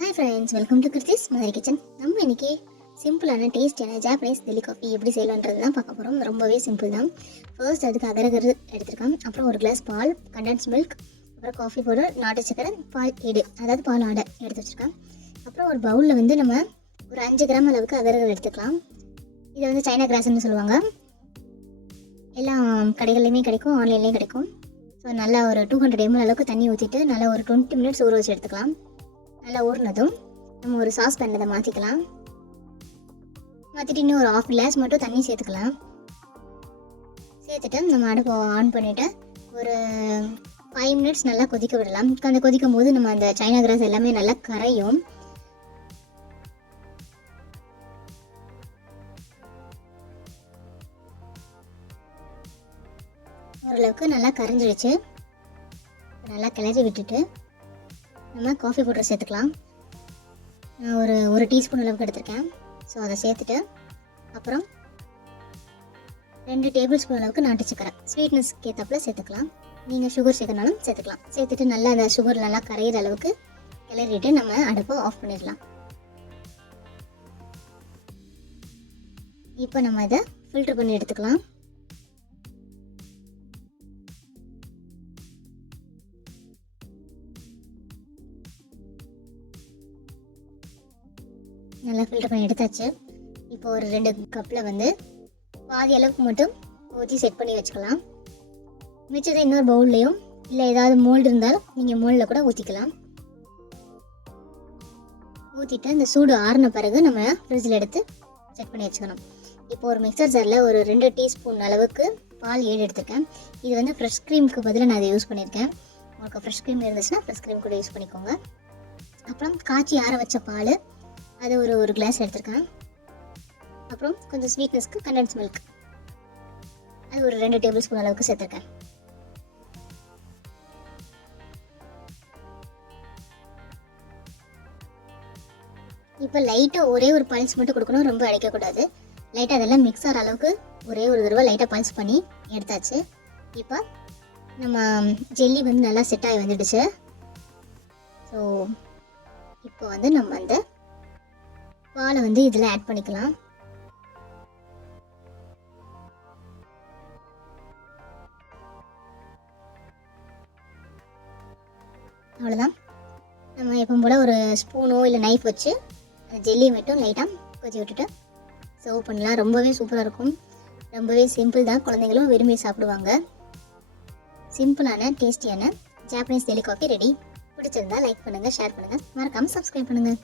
Hi friends, welcome to Kiruthi's Madurai kitchen. நம்ம இன்னைக்கு சிம்பிளான டேஸ்டியான ஜாப்பனீஸ் டெல்லி காஃபி எப்படி செய்யலான்றது தான் பார்க்க போகிறோம். ரொம்பவே சிம்பிள் தான். ஃபர்ஸ்ட் அதுக்கு அகரகர் எடுத்துருக்கேன். அப்புறம் ஒரு கிளாஸ் பால், கண்டென்ஸ் மில்க், அப்புறம் காஃபி பவுடர், நாட்டு சக்கரை, பால் ஏடு, அதாவது பால் ஆடை எடுத்து வச்சுருக்கேன். அப்புறம் ஒரு பவுலில் வந்து நம்ம ஒரு 5 கிராம் அளவுக்கு அகரகர் எடுத்துக்கலாம். இது வந்து சைனா கிராஸ்ன்னு சொல்லுவாங்க. எல்லா கடைகள்லையுமே கிடைக்கும், ஆன்லைன்லேயும் கிடைக்கும். ஸோ நல்லா ஒரு 200 ml அளவுக்கு தண்ணி ஊற்றிட்டு நல்லா ஒரு 20 minutes ஊற வச்சு எடுத்துக்கலாம். நல்லா ஊறினதும் நம்ம ஒரு சாஸ் பேனில் அதை மாற்றிக்கலாம். மாற்றிட்டு இன்னும் ஒரு 1/2 glass மட்டும் தண்ணி சேர்த்துக்கலாம். சேர்த்துட்டு நம்ம அடுப்பை ஆன் பண்ணிவிட்டு ஒரு 5 minutes நல்லா கொதிக்க விடலாம். அந்த கொதிக்கும் போது நம்ம அந்த சைனா கிராஸ் எல்லாமே நல்லா கரையும். ஓரளவுக்கு நல்லா கரைஞ்சிடுச்சு. நல்லா கிளறி விட்டுட்டு நம்ம காஃபி பவுடர் சேர்த்துக்கலாம். நான் ஒரு டீஸ்பூன் அளவுக்கு எடுத்திருக்கேன். ஸோ அதை சேர்த்துட்டு அப்புறம் 2 டேபிள் ஸ்பூன் அளவுக்கு நாட்டு சக்கரை ஸ்வீட்னஸ்க்கு ஏற்றப்பில் சேர்த்துக்கலாம். நீங்கள் சுகர் சேர்க்கனாலும் சேர்த்துக்கலாம். சேர்த்துட்டு நல்லா அந்த சுகர் நல்லா கரையிற அளவுக்கு கிளறிட்டு நம்ம அடுப்பை ஆஃப் பண்ணிடலாம். இப்போ நம்ம இதை ஃபில்டர் பண்ணி எடுத்துக்கலாம். நல்லா ஃபில்டர் பண்ணி எடுத்தாச்சு. இப்போ ஒரு 2 கப்பில் வந்து பாதி அளவுக்கு மட்டும் ஊற்றி செட் பண்ணி வச்சுக்கலாம். மிச்சத்தை இன்னொரு பவுல்லையும் இல்லை ஏதாவது மோல்டு இருந்தாலும் நீங்கள் மோல்டில் கூட ஊற்றிக்கலாம். ஊற்றிட்டு இந்த சூடு ஆறின பிறகு நம்ம ஃப்ரிட்ஜில் எடுத்து செட் பண்ணி வச்சுக்கணும். இப்போ ஒரு மிக்சர் ஜாரில் ஒரு 2 டீஸ்பூன் அளவுக்கு பால் ஏடு எடுத்துருக்கேன். இது வந்து ஃப்ரெஷ் க்ரீமுக்கு பதிலாக நான் அதை யூஸ் பண்ணியிருக்கேன். உங்களுக்கு ஃப்ரெஷ் க்ரீம் இருந்துச்சுன்னா ஃப்ரெஷ் க்ரீம் கூட யூஸ் பண்ணிக்கோங்க. அப்புறம் காய்ச்சி ஆற வச்ச பால் அது ஒரு கிளாஸ் எடுத்திருக்கேன். அப்புறம் கொஞ்சம் ஸ்வீட்னஸ்க்கு கண்டென்ஸ் மில்க் அது ஒரு 2 டேபிள் ஸ்பூன் அளவுக்கு சேர்த்துருக்கேன். இப்போ லைட்டாக ஒரே ஒரு பல்ஸ் மட்டும் கொடுக்கணும், ரொம்ப அடைக்கக்கூடாது. லைட்டாக அதெல்லாம் மிக்ஸ் ஆகிற அளவுக்கு ஒரே ஒரு தடவை லைட்டாக பல்ஸ் பண்ணி எடுத்தாச்சு. இப்போ நம்ம ஜெல்லி வந்து நல்லா செட் ஆகி வந்துடுச்சு. ஸோ இப்போ வந்து நம்ம அந்த பாலை வந்து இதில் ஆட் பண்ணிக்கலாம். அவ்வளோதான். நம்ம எப்பவும் போல் ஒரு ஸ்பூனோ இல்லை நைஃப் வச்சு அந்த ஜெல்லியை மட்டும் லைட்டாக கொதி விட்டுட்டு சர்வ் பண்ணலாம். ரொம்பவே சூப்பராக இருக்கும். ரொம்பவே சிம்பிள் தான், குழந்தைங்களும் விரும்பி சாப்பிடுவாங்க. சிம்பிளான டேஸ்டியான ஜாப்பனீஸ் டெல்லி காஃபி ரெடி. பிடிச்சிருந்தா லைக் பண்ணுங்கள், ஷேர் பண்ணுங்கள், மறக்காமல் சப்ஸ்கிரைப் பண்ணுங்கள்.